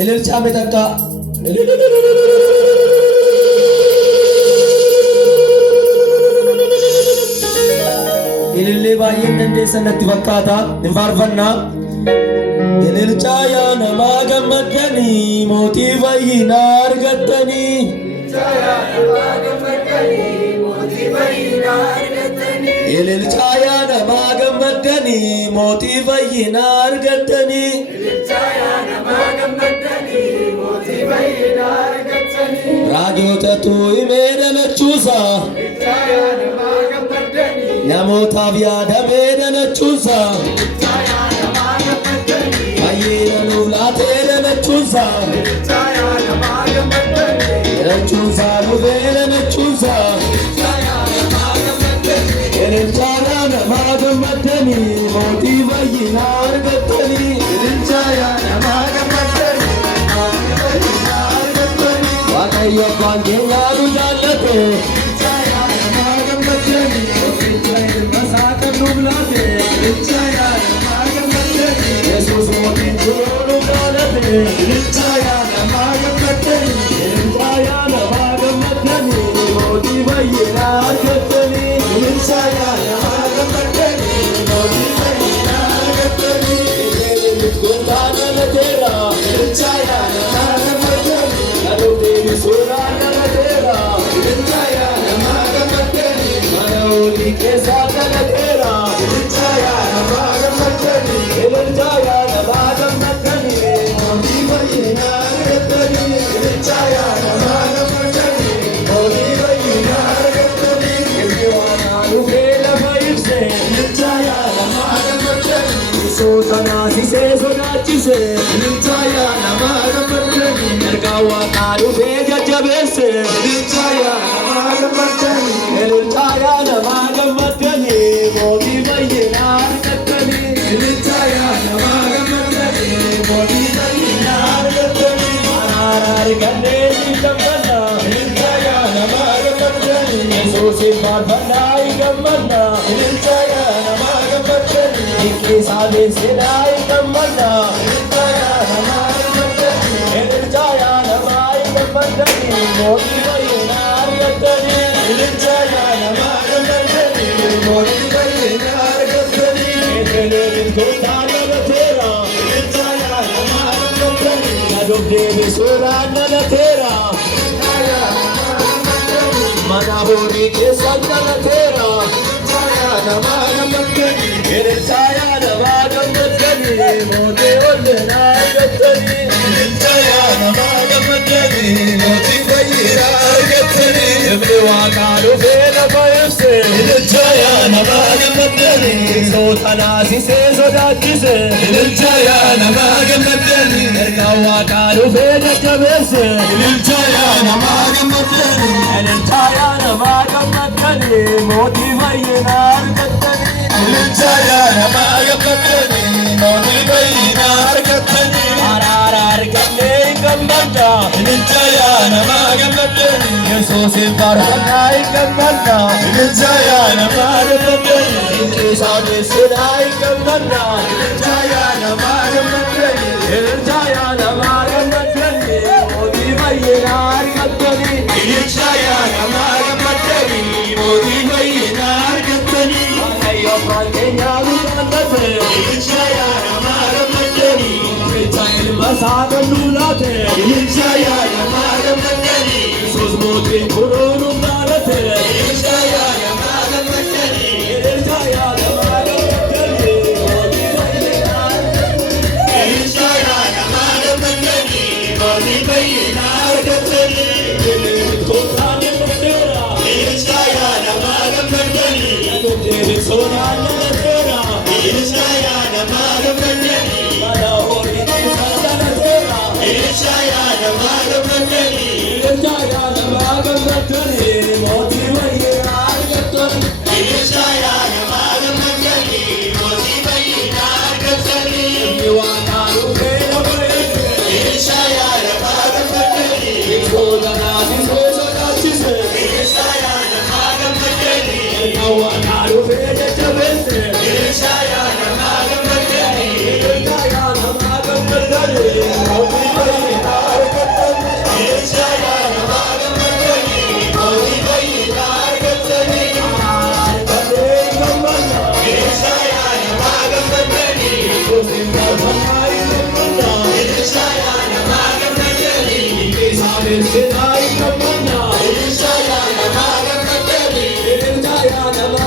Ililcha betakka ilillee baay'een dandeessan natti fakkaata hin faarfannaa. Ililcha yaa namaa gammaddanii mootii fayyinaa argattanii. Ililcha yaa namaa gammaddanii mootii fayyinaa argattanii. Raajotatu himee dhalachuusa namootaaf yaadamee dhalachuusa fayyina nuuf laatee dhalachuusa dhalachuusa dhufee dhalachuusa ililcha yaa namaa gammaddanii mootii fayyinaa argattanii. Ililcha yaa namaa gammaddanii waaqayyo abbaan keenya nu jaallate. Ililcha yaa namaa gammaddanii ilma isaa kan nuuf laate. Ililcha yaa namaa gammaddanii Yesuus mootiin jiruu nu jaalate. Ililcha yaa namaa gammaddanii ililcha yaa namaa gammaddanii mootii fayyinaa argattanii. Ililcha yaa namaa gammaddanii mootii fayyinaa argattanii. Gooftaa dhalateera. Ililcha yaa namaa gammaddanii dhaluutiin suuraa dhalateera. Ililcha yaa namaa gammaddanii mana olii keessaa dhalateera. Ililcha yaa namaa gammaddanii ililcha yaa namaa gammaddanii mootii fayyinaa argattanii. Ililcha yaa namaa gammaddanii mootii fayyinaa argattanii. Ilmi waaqaa dhufee lafa ibse. Ililcha yaa namaa gammaddanii isoota naasisee sodaachise. Ililcha yaa namaa gammaddanii ergaa waaqaa dhufee jajjabeesse. Ililcha yaa namaa gammaddanii ililcha yaa namaa gammaddanii mootii fayyinaa argattanii. Ililcha yaa namaa gammaddanii mootii fayyinaa argattanii. Araara argannee ni gammanna. Ililcha yaa namaa gammaddanii Yesuusin faarfannaa ni gammanna. Ililcha yaa namaa gammaddanii hiiqisaa beeksinaa ni gammanna. Ililcha yaa namaa gammaddanii ililcha yaa namaa gammaddanii mootii fayyinaa argattanii. Ililcha yaa namaa gammaddanii mootii fayyinaa argattanii. Eegalee bilchootaa dhalateera. Ililcha yaa namaa gammaddanii yaadoof deebisuudhaan dhalateera. Ililcha yaa namaa gammaddanii mana horii keessa dhalateera. Ililcha yaa namaa gammaddanii ililcha yaa namaa gammaddanii mootii ollenaa argattanii. Ililcha yaa namaa gammaddanii mootii fayyinaa argattanii. Ilmi waaqaa dhufee lafa ibse. Ililcha yaa namaa gammaddanii isoota naasisee sodaachise. Ililcha yaa namaa gammaddanii ergaa waaqaa dhufee jajjabeesse. Ililcha yaa namaa gammaddanii ililcha yaa namaa gammaddanii mootii fayyinaa argattanii. Ililcha yaa namaa gammaddanii mootii fayyinaa argattanii. Araara argannee ni gammanna. Ililcha yaa namaa gammaddanii Yesuusin faarfannaa ni gammanna. Ililcha yaa namaa gammaddanii hiiqisaa beeksinaa ni gammanna. Ililcha yaa namaa gammaddanii ililcha yaa namaa gammaddanii mootii fayyinaa argattanii. Ililcha yaa namaa gammaddanii mootii fayyinaa argattanii. Waaqayyo abbaan keenya nu jaallate. Ililcha yaa namaa gammaddanii ililcha ilma isaa kan nuuf laate. Ililcha yaa namaa gammaddanii Yesuus mootiin jiruu nu jaalate. Ililcha yaa namaa gammaddanii ililcha yaa namaa gammaddanii mootii fayyinaa argattanii. Ililcha yaa namaa gammaddanii mootii fayyinaa argattanii. Bilchootaa dhalateera. Ililcha yaa namaa gammaddanii yaadoof deebisuudhaan dhalateera. Ililcha yaa namaa gammaddanii mana horii keessa dhalateera. Ililcha yaa namaa gammaddanii ililcha yaa namaa gammaddanii mootii fayyinaa argattanii. Ililcha yaa namaa gammaddanii mootii fayyinaa argattanii. Ilmi waaqaa dhufee lafa ibse. Ililcha yaa namaa gammaddanii isoota naasisee sodaachise. Ililcha yaa namaa gammaddanii ergaa Awwaaluu fe'ee jabeesse Ililchaayaa namaa gammadanii Ililchaayaa namaa gammadanii Mootii fayyisaa argatanii Ililchaayaa namaa gammadanii Mootii fayyisaa argatanii Argatee gammadna Ililchaayaa namaa gammadanii Gosin gaafannaa gammadna Ililchaayaa namaa gammadanii Isaanis sinaa gammadna Ililchaayaa namaa gammadanii Ililchaayaa namaa